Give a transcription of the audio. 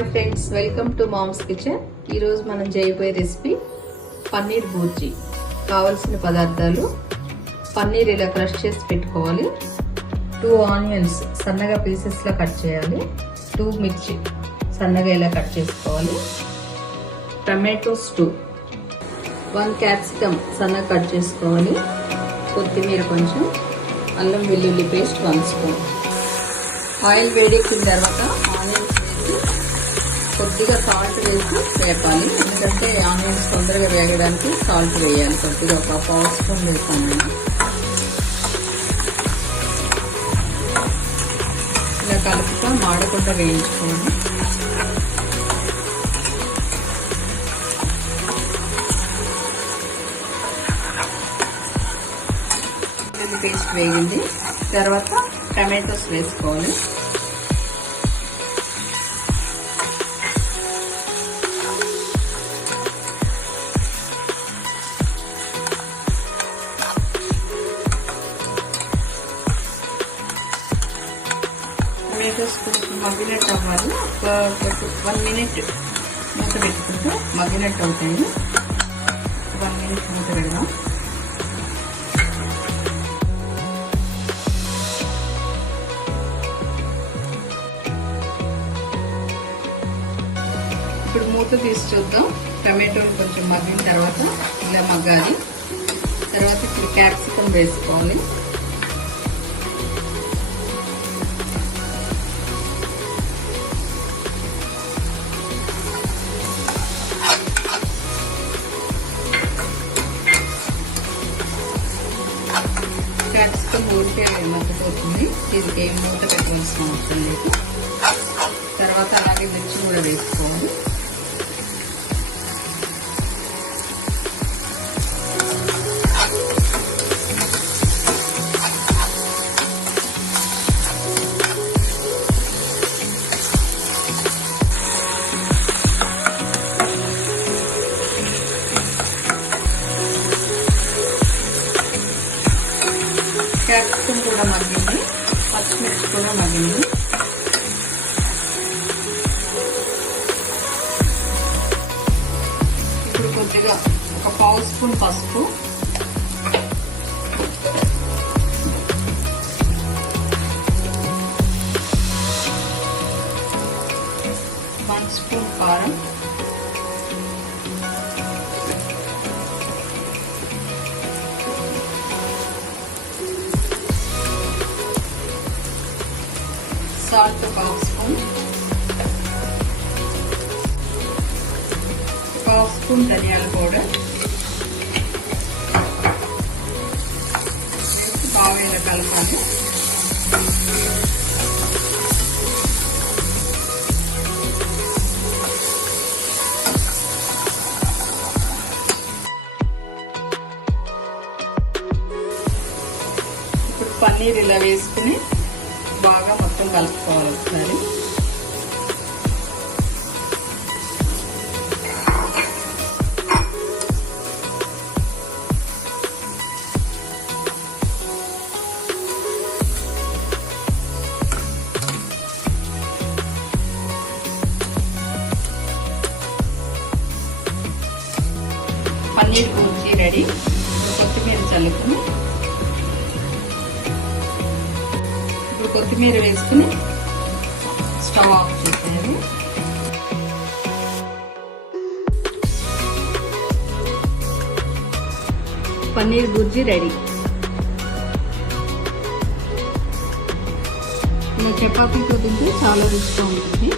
Hi friends, welcome to mom's kitchen. ఈరోజు మనం చేయబోయే రెసిపీ పన్నీర్ భూర్జీ. కావలసిన పదార్థాలు: పన్నీర్ ఇలా క్రష్ చేసి పెట్టుకోవాలి, 2 ఆనియన్స్ సన్నగా పీసెస్లో కట్ చేయాలి, 2 మిర్చి సన్నగా ఇలా కట్ చేసుకోవాలి, టమాటోస్ 2, 1 క్యాప్సికమ్ సన్నగా కట్ చేసుకోవాలి, కొత్తిమీర కొంచెం, అల్లం వెల్లుల్లి పేస్ట్ 1 స్పూన్. ఆయిల్ వేడెక్కిన తర్వాత ఆనియన్స్ వేసి కొద్దిగా సాల్ట్ వేసి వేపాలి. ఎందుకంటే ఆనియన్స్ తొందరగా వేగడానికి సాల్ట్ వేయాలి. కొద్దిగా ఒక 1/2 స్పూన్ వేసాను నేను. ఇలా కలుపుతా మాడకుండా వేయించుకోండి. పేస్ట్ వేగింది. తర్వాత టమాటోస్ వేసుకోవాలి. టమాటోస్ కొంచెం మగ్గినట్టు అవ్వాలి. ఒక 1 మినిట్ మూత పెట్టుకుంటే మగ్గినట్టు అవుతాయి. 1 మినిట్ మూత పెడదాం. ఇప్పుడు మూత తీసి చూద్దాం. టమాటోలు కొంచెం మగ్గిన తర్వాత ఇలా మగ్గాలి. తర్వాత ఇప్పుడు క్యాప్సికమ్ వేసుకోవాలి. క్యాప్సికమ్ ఊరికే మగ్గిపోతుంది. దీనికి ఏం మూత పెట్టవలసిన అవసరం లేదు. తర్వాత అలాగే మిర్చి కూడా వేసుకోవాలి. క్యాప్సికమ్ కూడా మగ్గింది, పచ్చిమిర్చి కూడా మగ్గింది. ఇప్పుడు కొద్దిగా ఒక 1/2 స్పూన్ పసుపు, వన్ స్పూన్ కారం, సాల్ట్ 1/2 స్పూన్, 1/2 స్పూన్ ధనియాల పౌడర్ వేసి బాగా ఇలా కలపాలి. ఇప్పుడు పన్నీర్ ఇలా వేసుకుని బాగా మొత్తం కలుపుకోవాలి ఒకసారి. పన్నీర్ భూర్జీ రెడీ. కొత్తిమీర చల్లుకుని కొత్తిమీర వేసుకుని స్టవ్ ఆఫ్ చేసేయాలి. పన్నీర్ భుర్జీ రెడీ. ఇలా చపాతీతో తింటే చాలా రుచిగా ఉంటుంది.